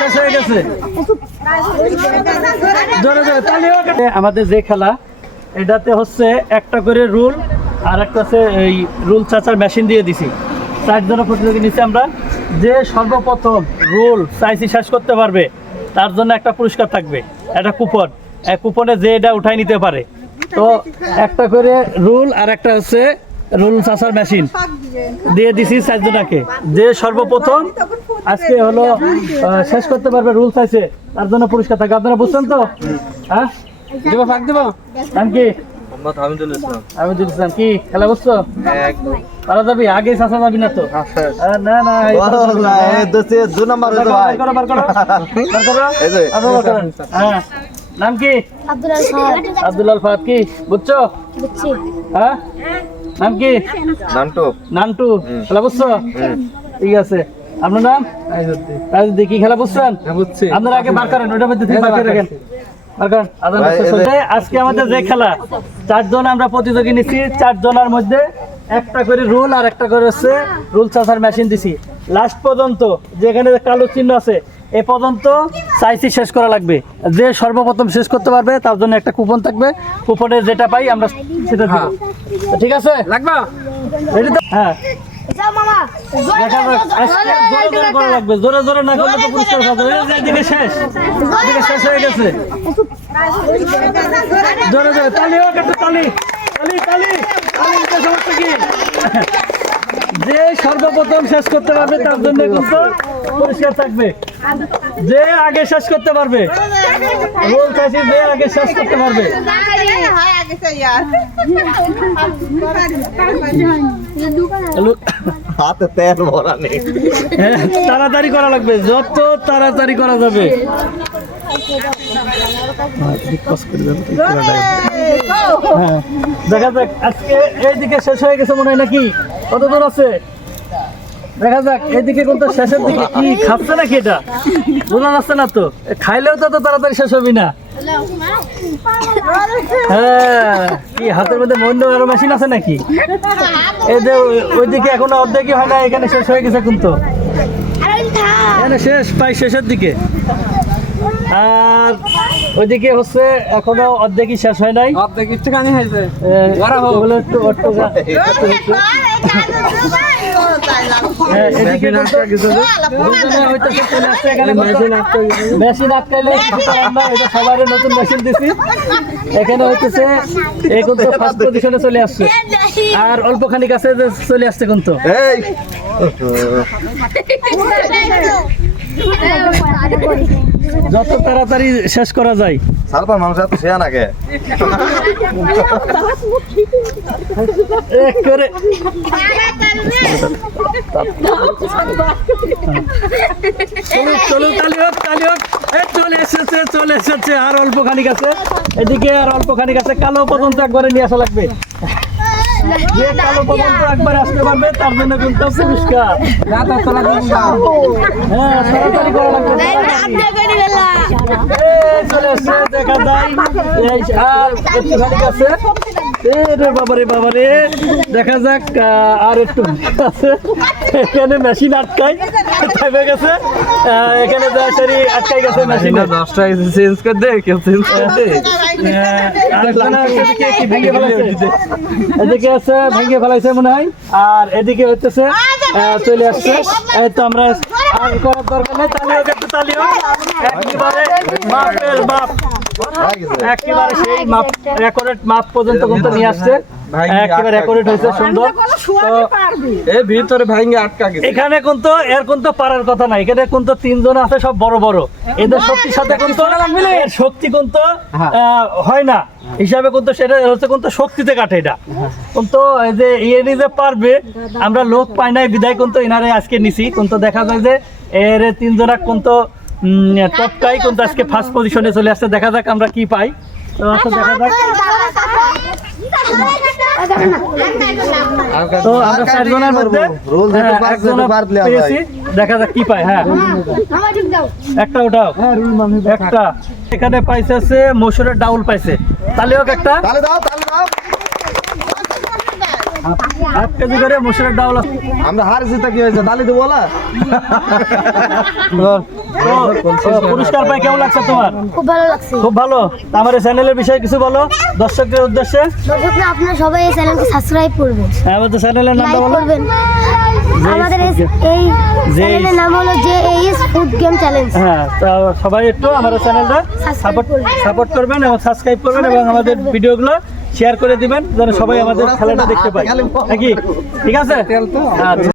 শেষ হয়ে গেছে। জোরে জোরে তালি হোক। আমাদের যে খেলা এটাতে হচ্ছে একটা করে রুল আর একটা হচ্ছে এই রুল চাচার মেশিন দিয়ে দিছি। 4 জনের প্রতিযোগী নিচ্ছি আমরা। যে সর্বপ্রথম রুল চাইছি শেষ করতে পারবে তার জন্য একটা পুরস্কার থাকবে, একটা কুপন। এক কুপনে যে এটা উঠাই নিতে পারে। তো একটা করে রুল আর একটা হচ্ছে রুল চাচার মেশিন দিয়ে দিছি 4 জনকে। যে সর্বপ্রথম আজকে হলো শেষ করতে পারবে রুল চাইছে তার জন্য পুরস্কার থাকবে। আপনারা বুঝছেন তো? হ্যাঁ দেবো, ফাঁক দেবো। নাম কি? আমিদুল ইসলাম। কি খেলা বুঝছো? পারা যাবি? আগে চাচা যাবি না তো? না না, হ্যাঁ। নাম কি? আব্দুল আল ফাহাদ। কি বুঝছো? হ্যাঁ নাম কি? নান্টু। খেলা বুঝছো? ঠিক আছে। আপনার নাম? কি খেলা বুঝছেন? আপনারা আগে বার করেন, ওইটার মধ্যে বার করে রাখেন। আজকে আমাদের যে খেলা 4 জন আমরা প্রতিযোগী নিচ্ছি। 4 জনের মধ্যে একটা করে রুল আর একটা করে হচ্ছে রুল চাষার মেশিন দিছি। লাস্ট পর্যন্ত যেখানে কালো চিহ্ন আছে এ পর্যন্ত চাইছি শেষ করা লাগবে। যে সর্বপ্রথম শেষ করতে পারবে তার জন্য একটা কুপন থাকবে। কুপনের যেটা পাই আমরা সেটা দিব। ঠিক আছে? লাগবে? হ্যাঁ জোরে জোরে না করলে তো পুরস্কার পাবে। এদিকে শেষ হয়ে গেছে। জোরে জোরে তালি হোক, একটা তালি তালি তালি তালি। সমস্যা কি? যে সর্বপ্রথম শেষ করতে পারবে তার জন্য কিন্তু পুরস্কার থাকবে। যে আগে শেষ করতে পারবে, রোল চাইছি যে আগে শেষ করতে পারবে। তাড়াতাড়ি করা লাগবে, যত তাড়াতাড়ি করা যাবে। দেখা যাক আজকে এইদিকে শেষ হয়ে গেছে মনে হয় নাকি? কত দূর আছে দেখা যাক। এইদিকে কোনটা শেষের দিকে। কি খাচ্ছে নাকি? এটা বোঝা যাচ্ছে না তো। খাইলেও তো তাড়াতাড়ি শেষ হবি না। হ্যাঁ কি হাতের মধ্যে মন্য আরো মেশিন আছে নাকি? এই যে ওইদিকে এখনো অর্ধেকই হয় না, এখানে শেষ হয়ে গেছে কিন্তু। এখানে শেষ প্রায় শেষের দিকে। আর ওইদিকে হচ্ছে এখনো অর্ধেকই শেষ হয় নাই। অর্ধেক একটুখানি হয়েছে। মেশিন আটকাইলে সবারই নতুন মেশিন দিছি। এখানে হইতেছে এই কিন্তু ফার্স্ট পজিশনে চলে আসছে। আর অল্প খানিক আছে যে চলে আসছে কিন্তু। যত তাড়াতাড়ি শেষ করা যায়। সালপার মানুষ এত শেয়া নাকি? করে চলুন তালি হোক, তালি হোক। চলে এসেছে আর অল্প খানিক আছে। এদিকে আর অল্প খানিক আছে। কালো পর্যন্ত একবারে নিয়ে আসা লাগবে। যে কালো পর্যন্ত একবার আসতে পারবে তার জন্য কিন্তু পুরস্কার। হ্যাঁ তাড়াতাড়ি করা লাগবে। চলে আসছে দেখা যায়। আর একটু খানিক আছে। বাবারে দেখা যাক আর একটু আছে। এখানে মেশিন আটকাই থেমে গেছে। এখানে আটকাই গেছে মেশিন। 10টা চেঞ্জ করে দে, কেউ চেঞ্জ করে দে। এদিকে আছে ভেঙে ফেলাইছে মনে হয়। আর এদিকে হইতেছে চলে আসছে। এই তো আমরা আর করার দরকার নেই। তালি হোক, একটু তালি হোক। একেবারে মাপের মাপ, একেবারে সেই মাপ রেকর্ড মাপ পর্যন্ত কিন্তু নিয়ে আসছে। একেবারে রেকর্ড হয়েছে সুন্দর। এই ভিতরে ভাঙে আটকা গেছে। এখানে কিন্তু এর কিন্তু পারার কথা না। এখানে কিন্তু 3 জন আছে, সব বড় বড়। এদের শক্তির সাথে কিন্তু এর শক্তি কিন্তু হয় না হিসাবে কিন্তু সেটা হচ্ছে কিন্তু শক্তিতে কাটে। এটা কিন্তু এই যে ইয়ে নিজে পারবে, আমরা লোক পাই নাই বিদায় কিন্তু এনারে আজকে নিছি। কিন্তু দেখা যায় যে এর 3 জনা কিন্তু টপকাই কিন্তু আজকে ফার্স্ট পজিশনে চলে আসছে। দেখা যাক আমরা কি পাই। দেখা যাক। তো আমরা 4 জনের মধ্যে পেয়েছি। দেখা যাক কি পাই। হ্যাঁ একটা ওটাও একটা। এখানে পাইছে আছে মসুরের ডাউল পাইছে। তাহলে হোক একটা। হাফ কেজি করে মসুরের ডাউল আছে। আমরা হারছি তা কি হয়েছে তালি দেবো বলা পুরস্কার পাই কেমন লাগছে তোমার? খুব ভালো লাগছে। খুব ভালো। আমার এই চ্যানেলের বিষয়ে কিছু বলো দর্শকদের উদ্দেশ্যে। দর্শকরা আপনারা সবাই এই চ্যানেলকে সাবস্ক্রাইব করবেন, আমাদের চ্যানেলের নামটা লাইক বলো। করবেন। আমাদের এই চ্যানেলের নাম হলো JAS ফুড গেম চ্যালেঞ্জ। হ্যাঁ, তা সবাই একটু আমাদের চ্যানেলটা সাপোর্ট করবেন এবং সাবস্ক্রাইব করবেন এবং আমাদের ভিডিওগুলো শেয়ার করে দিবেন যেন সবাই আমাদের খেলাটা দেখতে পায় নাকি? ঠিক আছে। আচ্ছা।